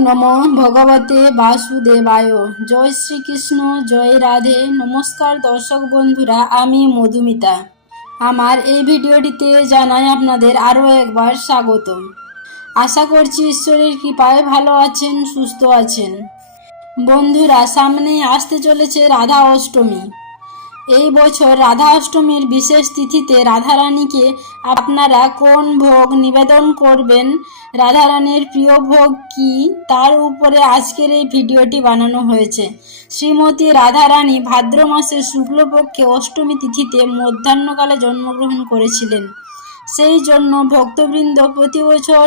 নম ভগবতে বাসুদেবায়। জয় শ্রীকৃষ্ণ, জয় রাধে। নমস্কার দর্শক বন্ধুরা, আমি মধুমিতা। আমার এই ভিডিওটিতে জানাই আপনাদের আরও একবার স্বাগত। আশা করছি ঈশ্বরের কৃপায় ভালো আছেন, সুস্থ আছেন। বন্ধুরা সামনে আসতে চলেছে রাধা অষ্টমী। এই বছর রাধা অষ্টমীর বিশেষ তিথিতে রাধারানীকে আপনারা কোন ভোগ নিবেদন করবেন? রাধারানীর প্রিয় ভোগ কি? তার উপরে আজকের এই ভিডিওটি বানানো হয়েছে। শ্রীমতী রাধারানী ভাদ্র মাসের শুক্লপক্ষে অষ্টমী তিথিতে মধ্যাহ্নকালে জন্মগ্রহণ করেছিলেন। সেই জন্য ভক্তবৃন্দ প্রতি বছর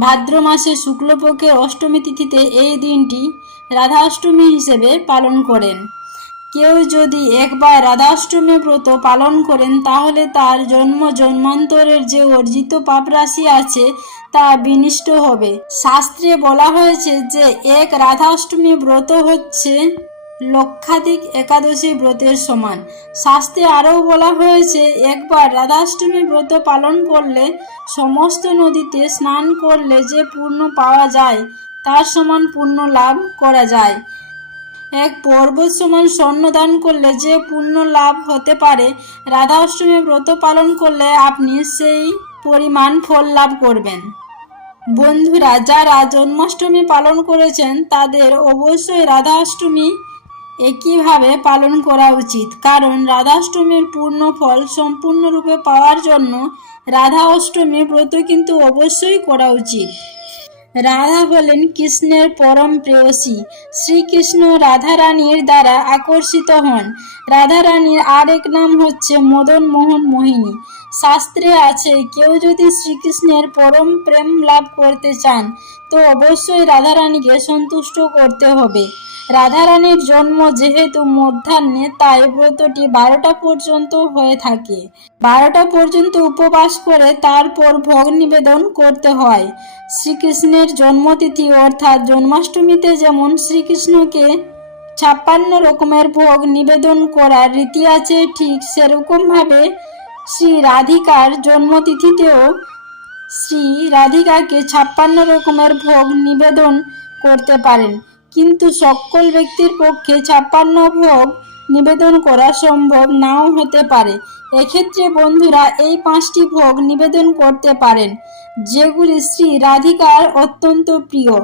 ভাদ্র মাসে শুক্লপক্ষের অষ্টমী তিথিতে এই দিনটি রাধা অষ্টমী হিসেবে পালন করেন। কেউ যদি একবার রাধাষ্টমী ব্রত পালন করেন, তাহলে তার জন্ম জন্মান্তরের যে অর্জিত পাপ রাশি আছে, তা বিনিষ্ট হবে। শাস্ত্রে বলা হয়েছে যে, এক রাধাষ্টমী ব্রত হচ্ছে লক্ষাধিক একাদশী ব্রতের সমান। শাস্ত্রে আরও বলা হয়েছে, একবার রাধাষ্টমী ব্রত পালন করলে সমস্ত নদীতে স্নান করলে যে পূর্ণ পাওয়া যায়, তার সমান পুণ্য লাভ করা যায়। এক পর্বত সমান স্বর্ণ দান করলে যে পুণ্য লাভ হতে পারে রাধা অষ্টমী ব্রত পালন করলে আপনি সেই পরিমাণ ফল লাভ করবেন। বন্ধুরা, যারা জন্মাষ্টমী পালন করেছেন, তাদের অবশ্যই রাধা অষ্টমী একইভাবে পালন করা উচিত। কারণ রাধাষ্টমীর পূর্ণ ফল সম্পূর্ণরূপে পাওয়ার জন্য রাধা অষ্টমী ব্রত কিন্তু অবশ্যই করা উচিত। রাধা হলেন কৃষ্ণের পরম প্রেয়সী। শ্রীকৃষ্ণ রাধারানীর দ্বারা আকর্ষিত হন। রাধারানীর আরেক নাম হচ্ছে মদন মোহন মোহিনী। শাস্ত্রে আছে, কেউ যদি শ্রীকৃষ্ণের পরম প্রেম লাভ করতে চান, তো অবশ্যই রাধারানীকে সন্তুষ্ট করতে হবে। রাধারানীর জন্ম যেহেতু মধ্যাহ্নে, তাই ব্রতটি বারোটা পর্যন্ত হয়ে থাকে। বারোটা পর্যন্ত উপবাস করে তারপর ভোগ নিবেদন করতে হয়। শ্রীকৃষ্ণের জন্মতিথি অর্থাৎ জন্মাষ্টমীতে যেমন শ্রীকৃষ্ণকে ছাপ্পান্ন রকমের ভোগ নিবেদন করার রীতি আছে, ঠিক সেরকমভাবে শ্রী রাধিকার জন্মতিথিতেও শ্রী রাধিকাকে ছাপ্পান্ন রকমের ভোগ নিবেদন করতে পারেন। কিন্তু সকল ব্যক্তির পক্ষে ছাপ্পান্ন ভোগ নিবেদন করা সম্ভব নাও হতে পারে। এক্ষেত্রে বন্ধুরা এই পাঁচটি ভোগ নিবেদন করতে পারেন, যেগুলি শ্রী রাধিকার অত্যন্ত প্রিয়।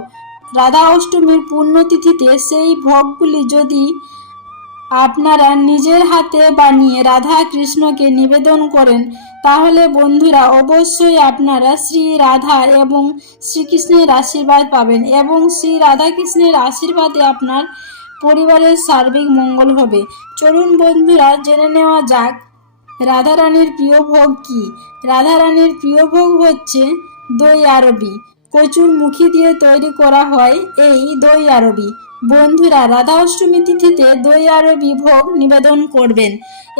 রাধা অষ্টমীর পুণ্যতিথিতে সেই ভোগগুলি যদি আপনারা নিজের হাতে বানিয়ে রাধা কৃষ্ণকে নিবেদন করেন, তাহলে বন্ধুরা অবশ্যই আপনারা শ্রী রাধা এবং শ্রীকৃষ্ণের আশীর্বাদ পাবেন এবং শ্রী রাধা কৃষ্ণের আশীর্বাদে আপনার পরিবারের সার্বিক মঙ্গল হবে। চলুন বন্ধুরা, জেনে নেওয়া যাক, রাধারানীর প্রিয় ভোগ কি? রাধারানীর প্রিয় ভোগ হচ্ছে দই আরবি। কচুর মুখি দিয়ে তৈরি করা হয় এই দই আরবি। বন্ধুরা, রাধা অষ্টমী তিথিতে দই আরবি ভোগ নিবেদন করবেন।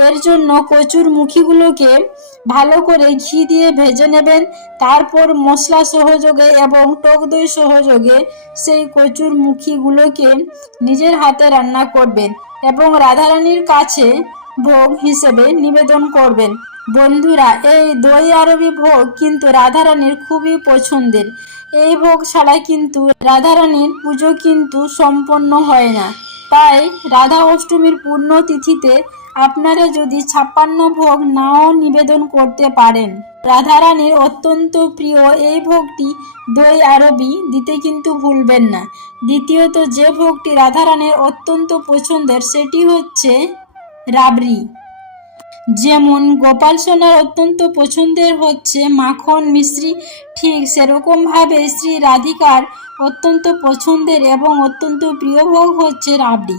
এর জন্য কচুর মুখিগুলোকে ভালো করে ঘি দিয়ে ভেজে নেবেন। তারপর মশলা সহযোগে এবং টক দই সহযোগে সেই কচুর মুখিগুলোকে নিজের হাতে রান্না করবেন এবং রাধারানীর কাছে ভোগ হিসেবে নিবেদন করবেন। বন্ধুরা, এই দই আরবি ভোগ কিন্তু রাধারানীর খুবই পছন্দের। এই ভোগ ছাড়া কিন্তু রাধারানীর পুজো কিন্তু সম্পন্ন হয় না। তাই রাধা অষ্টমীর পূর্ণ তিথিতে আপনারা যদি ছাপ্পান্ন ভোগ নাও নিবেদন করতে পারেন। রাধারানীর অত্যন্ত প্রিয় এই ভোগটি দই আরবি দিতে কিন্তু ভুলবেন না। দ্বিতীয়ত যে ভোগটি রাধারানীর অত্যন্ত পছন্দের সেটি হচ্ছে রাবড়ি। যেমন গোপাল সোনার অত্যন্ত পছন্দের হচ্ছে মাখন মিশ্রি, ঠিক সেরকমভাবে শ্রী রাধিকার অত্যন্ত পছন্দের এবং অত্যন্ত প্রিয় ভোগ হচ্ছে রাবড়ি।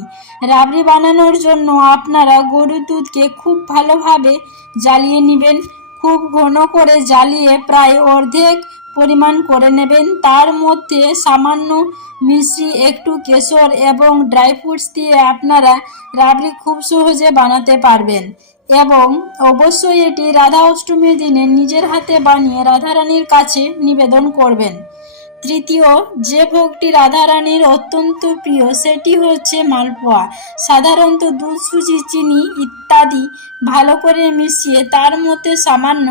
রাবড়ি বানানোর জন্য আপনারা গরুর দুধকে খুব ভালোভাবে জ্বালিয়ে নেবেন, খুব ঘন করে জ্বালিয়ে প্রায় অর্ধেক পরিমাণ করে নেবেন। তার মধ্যে সামান্য মিশ্রি, একটু কেশর এবং ড্রাই ফ্রুটস দিয়ে আপনারা রাবড়ি খুব সহজে বানাতে পারবেন। এবং অবশ্যই এটি রাধা অষ্টমীর দিনে নিজের হাতে বানিয়ে রাধারানীর কাছে নিবেদন করবেন। তৃতীয়, যে ভোগটি রাধারানীর অত্যন্ত প্রিয়, সেটি হচ্ছে মালপোয়া। সাধারণত দুধ, সুজি, চিনি ইত্যাদি ভালো করে মিশিয়ে তার মধ্যে সামান্য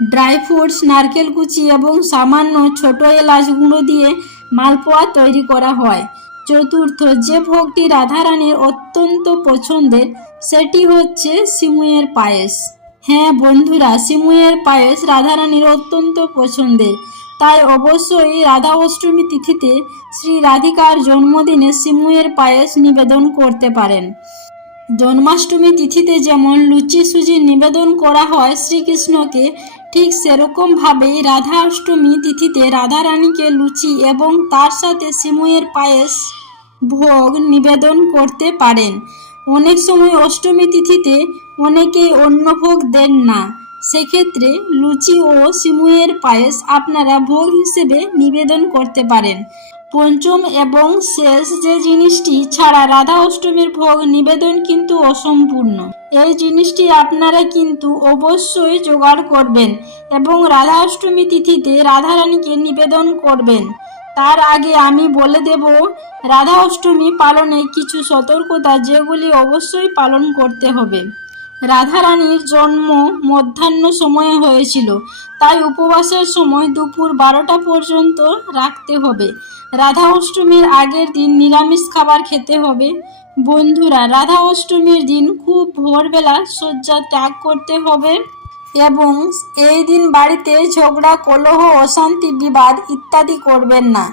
ড্রাই ফ্রুটস, নারকেল কুচি এবং সামান্য ছোট এলাচ গুঁড়ো দিয়ে মালপোয়া তৈরি করা হয়। চতুর্থ যে ভোগটি রাধারানীর অত্যন্ত পছন্দের, সেটি হচ্ছে সিমুয়ের পায়েস। হ্যাঁ বন্ধুরা, সিমুয়ের পায়েস রাধারানীর অত্যন্ত পছন্দের। তাই অবশ্যই রাধা অষ্টমী তিথিতে শ্রী রাধিকার জন্মদিনে সিমুয়ের পায়েস নিবেদন করতে পারেন। জন্মাষ্টমী তিথিতে যেমন লুচি সুজি নিবেদন করা হয় শ্রীকৃষ্ণকে, ঠিক সেরকমভাবেই রাধা অষ্টমী তিথিতে রাধারানীকে লুচি এবং তার সাথে সিমুয়ের পায়েস ভোগ নিবেদন করতে পারেন। অনেক সময় অষ্টমী তিথিতে অনেকেই অন্য ভোগ দেন না। সেক্ষেত্রে লুচি ও সিমুয়ের পায়েস আপনারা ভোগ হিসেবে নিবেদন করতে পারেন। পঞ্চম এবং শেষ যে জিনিসটি ছাড়া রাধা অষ্টমীর ভোগ নিবেদন কিন্তু অসম্পূর্ণ। এই জিনিসটি আপনারা কিন্তু অবশ্যই জোগাড় করবেন এবং রাধা অষ্টমী তিথিতে রাধারানীকে নিবেদন করবেন। তার আগে আমি বলে দেব, রাধা অষ্টমী পালনে কিছু সতর্কতা যেগুলি অবশ্যই পালন করতে হবে। রাধারানীর জন্ম মধ্যাহ্ন সময়ে হয়েছিল। তাই উপবাসের সময় দুপুর বারোটা পর্যন্ত রাখতে হবে। রাধা অষ্টমীর আগের দিন নিরামিষ খাবার খেতে হবে। বন্ধুরা, রাধা অষ্টমীর দিন খুব ভোরবেলা শয্যা ত্যাগ করতে হবে। এবং এই দিন বাড়িতে ঝগড়া, কলহ, অশান্তি, বিবাদ ইত্যাদি করবেন না।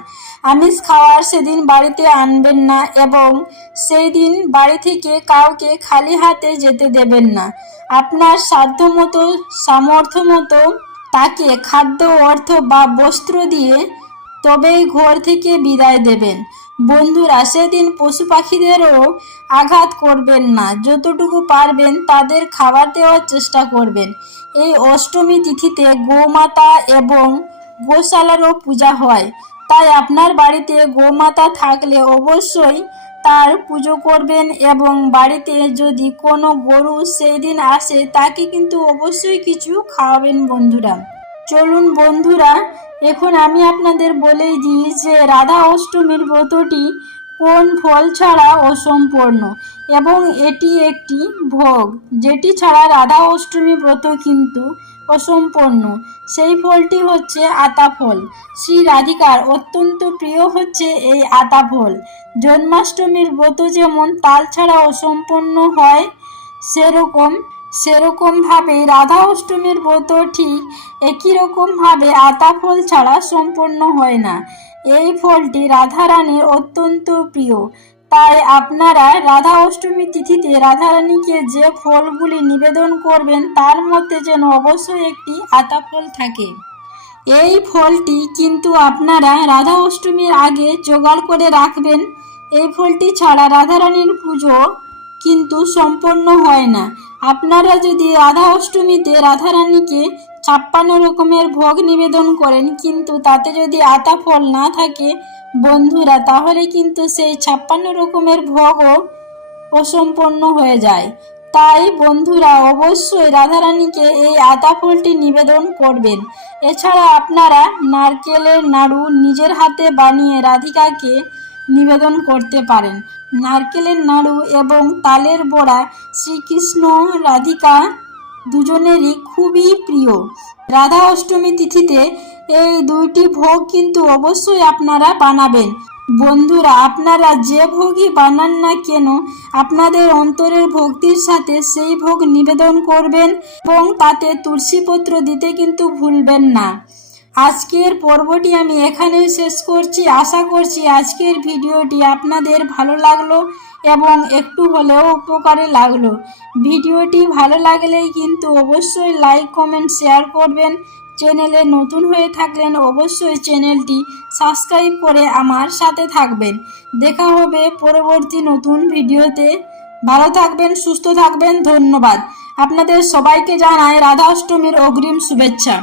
আমিষ খাওয়ার সেদিন বাড়িতে আনবেন না এবং সেই দিন বাড়ি থেকে কাউকে খালি হাতে যেতে দেবেন না। আপনার সাধ্যমতো সামর্থ্য মতো তাকে খাদ্য, অর্থ বা বস্ত্র দিয়ে তবেই ঘর থেকে বিদায় দেবেন। বন্ধুরা, সেদিন পশু পাখিদেরও আঘাত করবেন না। যতটুকু পারবেন তাদের খাবার দেওয়ার চেষ্টা করবেন। এই অষ্টমী তিথিতে গোমাতা এবং গোশালারও পূজা হয়। তাই আপনার বাড়িতে গোমাতা থাকলে অবশ্যই তার পুজো করবেন এবং বাড়িতে যদি কোনো গরু সেই দিন আসে, তাকে কিন্তু অবশ্যই কিছু খাওয়াবেন বন্ধুরা। চলুন বন্ধুরা এখন আমি আপনাদের বলেই দিই যে রাধা অষ্টমীর ব্রতটি কোন ফল ছাড়া অসম্পূর্ণ, এবং এটি একটি ভোগ, যেটি ছাড়া রাধা অষ্টমী ব্রত কিন্তু অসম্পূর্ণ। সেই ফলটি হচ্ছে আতা ফল। শ্রী রাধিকার অত্যন্ত প্রিয় হচ্ছে এই আতা ফল। জন্মাষ্টমীর ব্রত যেমন তাল ছাড়া অসম্পূর্ণ হয়, সেরকম সেরকমভাবে রাধা অষ্টমীর ব্রত ঠিক একই রকমভাবে আতা ফল ছাড়া সম্পন্ন হয় না। এই ফলটি রাধারানীর অত্যন্ত প্রিয়। তাই আপনারা রাধা অষ্টমী তিথিতে রাধারানীকে যে ফলগুলি নিবেদন করবেন, তার মধ্যে যেন অবশ্যই একটি আতা ফল থাকে। এই ফলটি কিন্তু আপনারা রাধা অষ্টমীর আগে জোগাড় করে রাখবেন। এই ফলটি ছাড়া রাধারানীর পুজো কিন্তু সম্পন্ন হয় না। আপনারা যদি রাধা অষ্টমীতে রাধারানীকে ছাপ্পান্ন রকমের ভোগ নিবেদন করেন, কিন্তু তাতে যদি আতা ফল না থাকে, বন্ধুরা, তাহলে কিন্তু সেই ছাপ্পান্ন রকমের ভোগও অসম্পন্ন হয়ে যায়। তাই বন্ধুরা, অবশ্যই রাধারানীকে এই আতা ফলটি নিবেদন করবেন। এছাড়া আপনারা নারকেলের নাড়ু নিজের হাতে বানিয়ে রাধিকাকে নিবেদন করতে পারেন। নারকেলের নাড়ু এবং তালের বড়া শ্রীকৃষ্ণ রাধিকা দুজনেরই খুবই প্রিয়। রাধা অষ্টমী তিথিতে এই দুইটি ভোগ কিন্তু অবশ্যই আপনারা বানাবেন। বন্ধুরা, আপনারা যে ভোগই বানান না কেন, আপনাদের অন্তরের ভক্তির সাথে সেই ভোগ নিবেদন করবেন এবং তাতে তুলসীপত্র দিতে কিন্তু ভুলবেন না। আজকের পর্বটি আমি এখানেই শেষ করছি। আশা করছি আজকের ভিডিওটি আপনাদের ভালো লাগল এবং একটু হলেও উপকারে লাগল। ভিডিওটি ভালো লাগলেই কিন্তু অবশ্যই লাইক, কমেন্ট, শেয়ার করবেন। চ্যানেলে নতুন হয়ে থাকলেন অবশ্যই চ্যানেলটি সাবস্ক্রাইব করে আমার সাথে থাকবেন। দেখা হবে পরবর্তী নতুন ভিডিওতে। ভালো থাকবেন, সুস্থ থাকবেন, ধন্যবাদ। আপনাদের সবাইকে জানাই রাধা অষ্টমীর অগ্রিম শুভেচ্ছা।